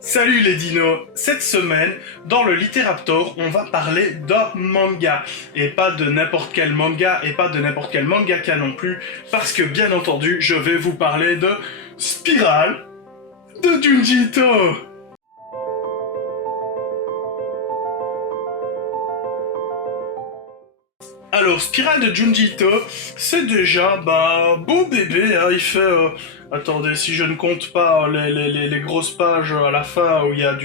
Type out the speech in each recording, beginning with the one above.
Salut les dinos. Cette semaine, dans le Litéraptor, on va parler d'un manga. Et pas de n'importe quel manga, et pas de n'importe quel mangaka non plus, parce que bien entendu, je vais vous parler de Spirale de Junji Ito. Alors, Spirale de Junji Ito, c'est déjà, beau bébé, hein, il fait, attendez, si je ne compte pas les grosses pages à la fin où il y a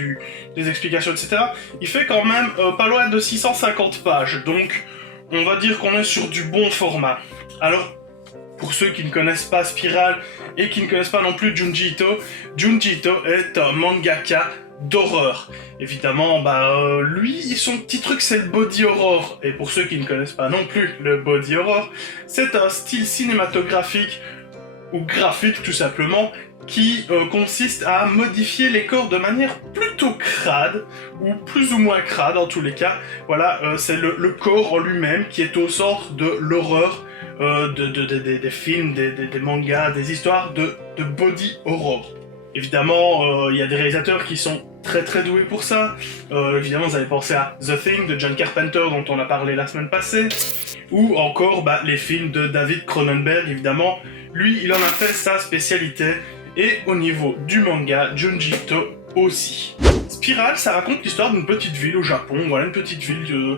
des explications, etc., il fait quand même pas loin de 650 pages, donc on va dire qu'on est sur du bon format. Alors, pour ceux qui ne connaissent pas Spirale et qui ne connaissent pas non plus Junji Ito est un mangaka d'horreur. Évidemment, lui, son petit truc, c'est le body horror. Et pour ceux qui ne connaissent pas non plus le body horror, c'est un style cinématographique ou graphique tout simplement qui consiste à modifier les corps de manière plutôt crade, ou plus ou moins crade en tous les cas. Voilà, c'est le corps en lui-même qui est au centre de l'horreur des films, des mangas, des histoires de body horror. Évidemment, il y a des réalisateurs qui sont très doués pour ça. Évidemment, vous avez pensé à The Thing de John Carpenter dont on a parlé la semaine passée, ou encore les films de David Cronenberg, évidemment. Lui, il en a fait sa spécialité, et au niveau du manga, Junji Ito aussi. Spirale, ça raconte l'histoire d'une petite ville au Japon, voilà, une petite ville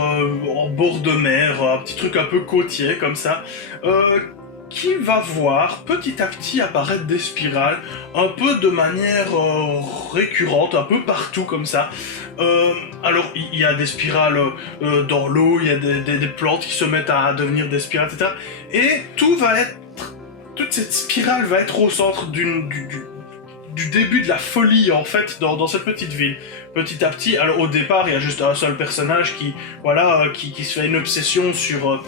en bord de mer, un petit truc un peu côtier comme ça, qui va voir petit à petit apparaître des spirales, un peu de manière récurrente, un peu partout comme ça. Alors, il y a des spirales dans l'eau, il y a des plantes qui se mettent à devenir des spirales, etc. Et toute cette spirale va être au centre du début de la folie en fait dans cette petite ville. Petit à petit, alors au départ il y a juste un seul personnage qui se fait une obsession sur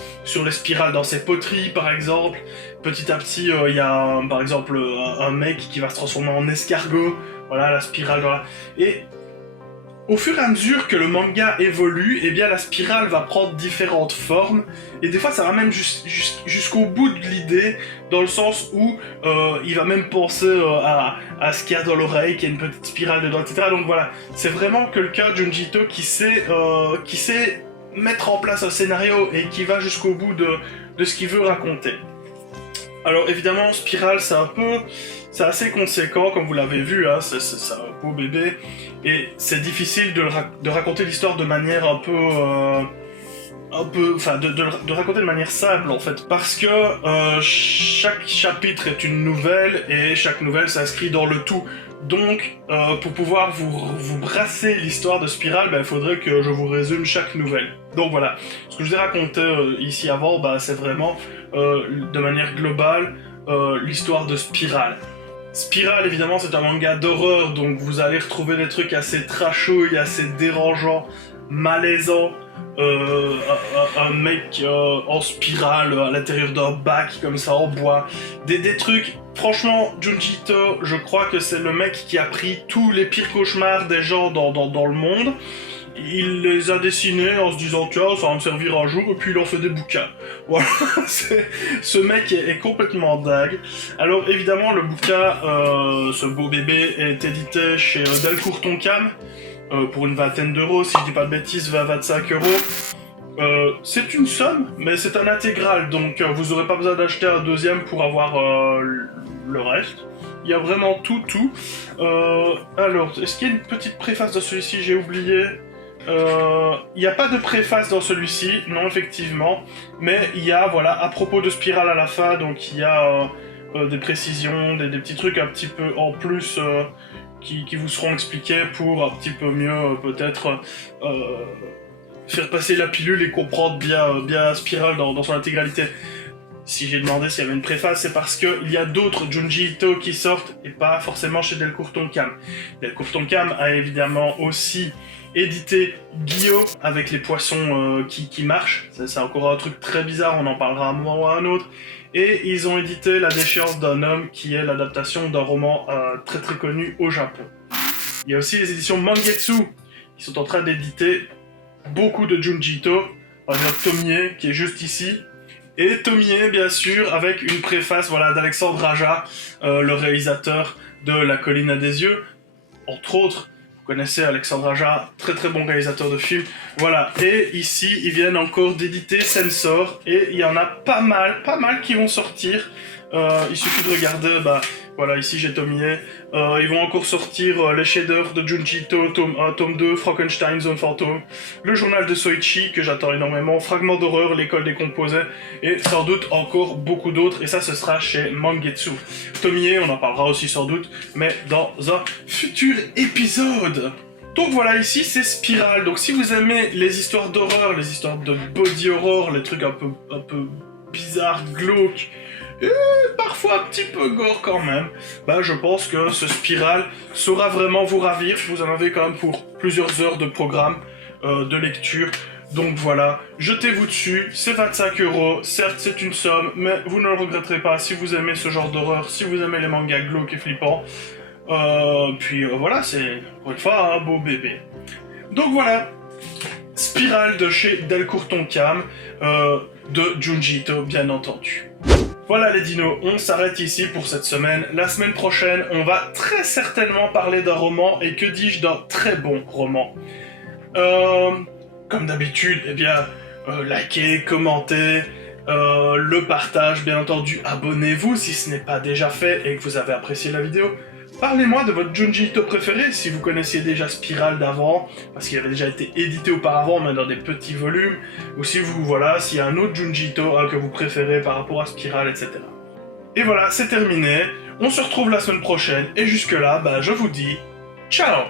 les spirales dans ses poteries par exemple. Petit à petit il y a par exemple un mec qui va se transformer en escargot, voilà la spirale dans la... Et au fur et à mesure que le manga évolue, eh bien la spirale va prendre différentes formes, et des fois ça va même jusqu'au bout de l'idée, dans le sens où il va même penser à ce qu'il y a dans l'oreille, qu'il y a une petite spirale dedans, etc. Donc voilà, c'est vraiment quelqu'un, Junji Ito, qui sait mettre en place un scénario et qui va jusqu'au bout de ce qu'il veut raconter. Alors évidemment, Spirale, c'est assez conséquent, comme vous l'avez vu, hein, c'est un beau bébé, et c'est difficile de raconter l'histoire de manière de raconter de manière simple en fait, parce que chaque chapitre est une nouvelle, et chaque nouvelle s'inscrit dans le tout. Donc, pour pouvoir vous brasser l'histoire de Spirale, il faudrait que je vous résume chaque nouvelle. Donc voilà, ce que je vous ai raconté ici avant, c'est vraiment, de manière globale, l'histoire de Spirale. Spirale, évidemment, c'est un manga d'horreur, donc vous allez retrouver des trucs assez trashouilles, assez dérangeants, malaisants. Un mec en spirale à l'intérieur d'un bac comme ça en bois, des trucs. Franchement, Junji Ito, je crois que c'est le mec qui a pris tous les pires cauchemars des gens dans le monde. Il les a dessinés en se disant tiens ça va me servir un jour, et puis il en fait des bouquins. Voilà, ce mec est complètement dingue. Alors évidemment le bouquin, ce beau bébé, est édité chez Delcourt Tonkam pour une vingtaine d'euros, si je dis pas de bêtises, 20-25 euros. C'est une somme, mais c'est un intégral, donc vous aurez pas besoin d'acheter un deuxième pour avoir le reste. Il y a vraiment tout. Alors, est-ce qu'il y a une petite préface dans celui-ci? J'ai oublié. Il n'y a pas de préface dans celui-ci, non effectivement, mais il y a, voilà, à propos de Spirale à la fin, donc il y a des précisions, des petits trucs un petit peu en plus qui vous seront expliqués pour un petit peu mieux peut-être faire passer la pilule et comprendre bien Spirale dans son intégralité. Si j'ai demandé s'il y avait une préface, c'est parce qu'il y a d'autres Junji Ito qui sortent, et pas forcément chez Delcourt Tonkam. Delcourt Tonkam a évidemment aussi édité Guillaume avec les poissons qui marchent. C'est encore un truc très bizarre, on en parlera à un moment ou à un autre. Et ils ont édité La déchéance d'un homme, qui est l'adaptation d'un roman très connu au Japon. Il y a aussi les éditions Mangetsu, qui sont en train d'éditer beaucoup de Junji Ito. Par exemple Tomie, qui est juste ici. Et Tomie, bien sûr, avec une préface d'Alexandre Aja, le réalisateur de La colline à des yeux. entre autres. Vous connaissez Alexandre Aja, très très bon réalisateur de films. Voilà, et ici, ils viennent encore d'éditer Sensor, et il y en a pas mal qui vont sortir. Il suffit de regarder, bah voilà, ici j'ai Tomie. Ils vont encore sortir les shaders de Junji Ito, tome 1, tome 2, Frankenstein, Zone Fantôme, le journal de Soichi, que j'attends énormément, Fragment d'horreur, l'école des composés, et sans doute encore beaucoup d'autres, et ça ce sera chez Mangetsu. Tomie, on en parlera aussi sans doute, mais dans un futur épisode. Donc voilà, ici c'est Spiral, donc si vous aimez les histoires d'horreur, les histoires de body horror, les trucs un peu bizarres, glauques, et parfois un petit peu gore quand même, bah je pense que ce Spiral saura vraiment vous ravir. Vous en avez quand même pour plusieurs heures de programme, de lecture. Donc voilà, jetez-vous dessus, c'est 25 €, certes c'est une somme, mais vous ne le regretterez pas si vous aimez ce genre d'horreur, si vous aimez les mangas glauques et flippants. Voilà, c'est encore une fois un beau bébé. Donc voilà, Spiral de chez Delcourt Tonkam, de Junji Ito bien entendu. Voilà les dinos, on s'arrête ici pour cette semaine. La semaine prochaine, on va très certainement parler d'un roman, et que dis-je, d'un très bon roman. Comme d'habitude, eh bien, likez, commentez, le partage, bien entendu, abonnez-vous si ce n'est pas déjà fait et que vous avez apprécié la vidéo. Parlez-moi de votre Junji Ito préféré, si vous connaissiez déjà Spiral d'avant, parce qu'il avait déjà été édité auparavant, mais dans des petits volumes, ou si vous, voilà, s'il y a un autre Junji Ito que vous préférez par rapport à Spiral, etc. Et voilà, c'est terminé, on se retrouve la semaine prochaine, et jusque-là, bah, je vous dis, ciao!